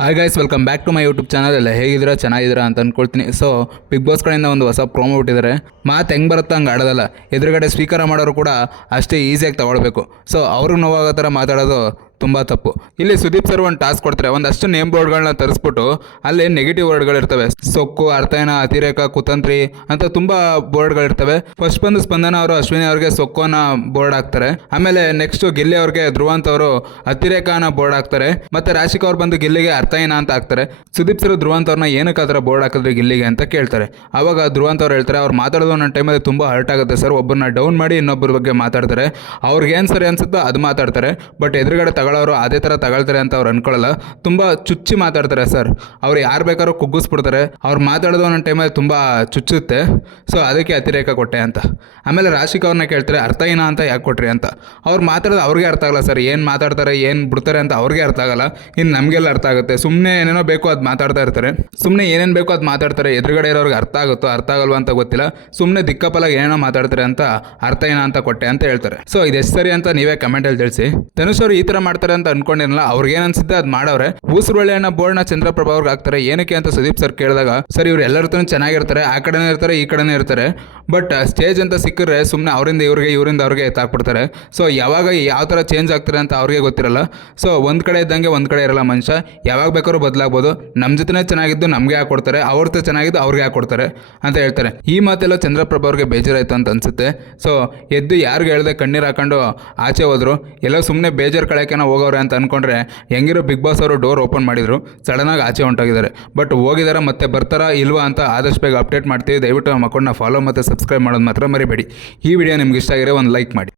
Hi guys welcome back to my YouTube channel ಎಲ್ಲ ಹೇಗಿದ್ದೀರಾ? ಚೆನ್ನಾಗಿದ್ದೀರಾ ಅಂತ ಅಂದ್ಕೊಳ್ತೀನಿ ಸೊ ಬಿಗ್ ಬಾಸ್ ಕಡೆಯಿಂದ ಒಂದು ಹೊಸ ಪ್ರೋಮೋ ಬಿಟ್ಟಿದ್ದಾರೆ. ಮಾತು ಹೆಂಗೆ ಬರುತ್ತೆ ಹಂಗೆ ಆಡೋದಲ್ಲ. ಎದುರುಗಡೆ ಸ್ವೀಕಾರ ಮಾಡೋರು ಕೂಡ ಅಷ್ಟೇ ಈಸಿಯಾಗಿ ತಗೊಳ್ಬೇಕು. ಸೊ ಅವ್ರಿಗೆ ನೋವಾಗೋ ಥರ ಮಾತಾಡೋದು ತುಂಬ ತಪ್ಪು. ಇಲ್ಲಿ ಸುದೀಪ್ ಸರ್ ಒಂದು ಟಾಸ್ಕ್ ಕೊಡ್ತಾರೆ. ಒಂದಷ್ಟು ನೇಮ್ ಬೋರ್ಡ್ಗಳನ್ನ ತರಿಸ್ಬಿಟ್ಟು ಅಲ್ಲಿ ನೆಗೆಟಿವ್ ವರ್ಡ್ಗಳಿರ್ತವೆ ಸೊಕ್ಕು ಅರ್ಥಯನ ಅತಿರೇಕ, ಕುತಂತ್ರಿ ಅಂತ ತುಂಬ ಬೋರ್ಡ್ಗಳಿರ್ತವೆ ಫಸ್ಟ್ ಬಂದು ಸ್ಪಂದನ ಅವರು, ಅಶ್ವಿನಿ ಅವ್ರಿಗೆ ಸೊಕ್ಕು ಅನ್ನೋ ಬೋರ್ಡ್ ಹಾಕ್ತಾರೆ. ಆಮೇಲೆ ನೆಕ್ಸ್ಟ್ ಗಿಲ್ಲಿ ಅವ್ರಿಗೆ, ಧ್ರುವಂತ್ ಅವರು ಅತಿರೇಕ ಅನ್ನೋ ಬೋರ್ಡ್ ಹಾಕ್ತಾರೆ. ಮತ್ತೆ ರಾಶಿಕ್ ಅವ್ರು ಬಂದು ಗಿಲ್ಲಿಗೆ ಅರ್ಥಯನ ಅಂತ ಹಾಕ್ತಾರೆ. ಸುದೀಪ್ ಸರ್, ಧ್ರುವಂತ್ ಅವ್ರನ್ನ ಏನಕ್ಕೆ ಆ ಥರ ಬೋರ್ಡ್ ಹಾಕಿದ್ರೆ ಗಿಲ್ಲಿಗೆ ಅಂತ ಕೇಳ್ತಾರೆ. ಆವಾಗ ಧ್ರುವಂತ್ ಅವ್ರು ಹೇಳ್ತಾರೆ, ಅವ್ರು ಮಾತಾಡೋದು ನನ್ನ ಟೈಮಲ್ಲಿ ತುಂಬ ಹರ್ಟ್ ಆಗುತ್ತೆ ಸರ್. ಒಬ್ಬರನ್ನ ಡೌನ್ ಮಾಡಿ ಇನ್ನೊಬ್ಬರ ಬಗ್ಗೆ ಮಾತಾಡ್ತಾರೆ. ಅವ್ರಿಗೆ ಏನು ಸರಿ ಅನ್ಸುತ್ತೋ ಅದು ಮಾತಾಡ್ತಾರೆ. ಬಟ್ ಎದುರುಗಡೆ ತಗೊಳ್ಳೋರು ಅದೇ ಥರ ತಗೊಳ್ತಾರೆ ಅಂತ ಅವ್ರು ಅನ್ಕೊಳ್ಳಲ್ಲ. ತುಂಬ ಚುಚ್ಚಿ ಮಾತಾಡ್ತಾರೆ ಸರ್. ಅವ್ರು ಯಾರು ಬೇಕಾದ್ರೂ ಕುಗ್ಗಿಸ್ಬಿಡ್ತಾರೆ. ಅವ್ರು ಮಾತಾಡೋದು ಒಂದೊಂದು ಟೈಮಲ್ಲಿ ತುಂಬ ಚುಚ್ಚುತ್ತೆ. ಸೊ ಅದಕ್ಕೆ ಅತಿರೇಕ ಕೊಟ್ಟೆ ಅಂತ. ಆಮೇಲೆ ರಾಶಿಕ್ ಅವ್ರನ್ನ ಕೇಳ್ತಾರೆ, ಅರ್ಥ ಏನ ಅಂತ ಯಾಕೆ ಕೊಟ್ರಿ ಅಂತ? ಅವ್ರು ಮಾತಾಡೋದು ಅವ್ರಿಗೆ ಅರ್ಥ ಆಗಲ್ಲ ಸರ್. ಏನು ಮಾತಾಡ್ತಾರೆ, ಏನು ಬಿಡ್ತಾರೆ ಅಂತ ಅವ್ರಿಗೆ ಅರ್ಥ ಆಗಲ್ಲ. ಇನ್ನು ನಮಗೆಲ್ಲ ಅರ್ಥ ಆಗುತ್ತೆ. ಸುಮ್ಮನೆ ಏನೇನೋ ಬೇಕೋ ಅದು ಮಾತಾಡ್ತಾ ಇರ್ತಾರೆ. ಸುಮ್ಮನೆ ಏನೇನು ಬೇಕೋ ಅದು ಮಾತಾಡ್ತಾರೆ. ಎದುರುಗಡೆ ಇರೋರಿಗೆ ಅರ್ಥ ಆಗುತ್ತೋ, ಅರ್ಥ ಆಗಲ್ವ ಅಂತ ಗೊತ್ತಿಲ್ಲ. ಸುಮ್ಮನೆ ದಿಕ್ಕಪ್ಪಲಾಗಿ ಏನೇನೋ ಮಾತಾಡ್ತಾರೆ ಅಂತ ಅರ್ಥ ಏನ ಅಂತ ಕೊಟ್ಟೆ ಅಂತ ಹೇಳ್ತಾರೆ. ಸೊ ಇದೆಷ್ಟು ಸರಿ ಅಂತ ನೀವೇ ಕಮೆಂಟಲ್ಲಿ ತಿಳಿಸಿ. ಧನುಷ್ ಅವರು ಈ ಥರ ಮಾಡ್ತಾರೆ ಅಂತ ಅನ್ಕೊಂಡಿರಲ್ಲ, ಅವ್ರಿಗೆ ಏನ್ ಅನ್ಸುತ್ತೆ ಅದ್ ಮಾಡವ್ರೆ. ಊಸುರುಳ್ಳಿಯನ್ನ ಬೋರ್ಡ್ನ ಚಂದ್ರಪ್ರಭಾ ಅವ್ರಿಗೆ ಹಾಕ್ತಾರೆ, ಏನಕ್ಕೆ ಅಂತ ಸುದೀಪ್ ಸರ್ ಕೇಳಿದಾಗ, ಸರ್, ಇವ್ರು ಎಲ್ಲರತ್ರ ಚೆನ್ನಾಗಿರ್ತಾರೆ, ಆ ಕಡೆನೇ ಇರ್ತಾರೆ, ಈ ಕಡೆನೇ ಇರ್ತಾರೆ. ಬಟ್ ಸ್ಟೇಜ್ ಅಂತ ಸಿಕ್ಕರೆ ಸುಮ್ಮನೆ ಅವರಿಂದ ಇವ್ರಿಗೆ, ಇವರಿಂದ ಅವ್ರಿಗೆ ತಾಕ್ಬಿಡ್ತಾರೆ. ಸೊ ಯಾವಾಗ ಯಾವ ಥರ ಚೇಂಜ್ ಆಗ್ತಾರೆ ಅಂತ ಅವ್ರಿಗೆ ಗೊತ್ತಿರಲ್ಲ. ಸೊ ಒಂದು ಕಡೆ ಇದ್ದಂಗೆ ಒಂದು ಕಡೆ ಇರಲ್ಲ ಮನುಷ್ಯ. ಯಾವಾಗ ಬೇಕಾದ್ರೂ ಬದಲಾಗ್ಬೋದು. ನಮ್ಮ ಜೊತೆನೇ ಚೆನ್ನಾಗಿದ್ದು ನಮಗೆ ಯಾಕೆ ಕೊಡ್ತಾರೆ ಅವ್ರ ಜೊತೆ ಚೆನ್ನಾಗಿದ್ದು ಅವ್ರಿಗೆ ಕೊಡ್ತಾರೆ ಅಂತ ಹೇಳ್ತಾರೆ. ಈ ಮಾತೆಲ್ಲ ಚಂದ್ರಪ್ರಭ ಅವ್ರಿಗೆ ಬೇಜಾರಾಯ್ತು ಅಂತ ಅನ್ಸುತ್ತೆ. ಸೊ ಎದ್ದು ಯಾರಿಗೂ ಹೇಳ್ದೆ ಕಣ್ಣೀರು ಹಾಕೊಂಡು ಆಚೆ ಹೋದರು. ಎಲ್ಲ ಸುಮ್ಮನೆ ಬೇಜಾರು ಕಳೆಕೇನ ಹೋಗೋರೆ ಅಂತ ಅಂದ್ಕೊಂಡ್ರೆ ಹೆಂಗಿರೋ ಬಿಗ್ ಬಾಸ್ ಅವರು ಡೋರ್ ಓಪನ್ ಮಾಡಿದರು. ಸಡನ್ನಾಗಿ ಆಚೆ ಹೊಂಟೋಗಿದ್ದಾರೆ. ಬಟ್ ಹೋಗಿದ್ದಾರೆ ಮತ್ತೆ ಬರ್ತಾರಾ ಇಲ್ವಾ ಅಂತ ಆದಷ್ಟು ಬೇಗ ಅಪ್ಡೇಟ್ ಮಾಡ್ತೀವಿ. ದಯವಿಟ್ಟು ನಮ್ಮ ಅಕೌಂಟ್ನ ಫಾಲೋ ಮತ್ತು ಸಬ್ಸ್ಕ್ರೈಬ್ ಮಾಡೋದು ಮಾತ್ರ ಮರಿಬೇಡಿ. ಈ ವಿಡಿಯೋ ನಿಮ್ಗೆ ಇಷ್ಟ ಆಗಿರೋ ಒಂದು ಲೈಕ್ ಮಾಡಿ.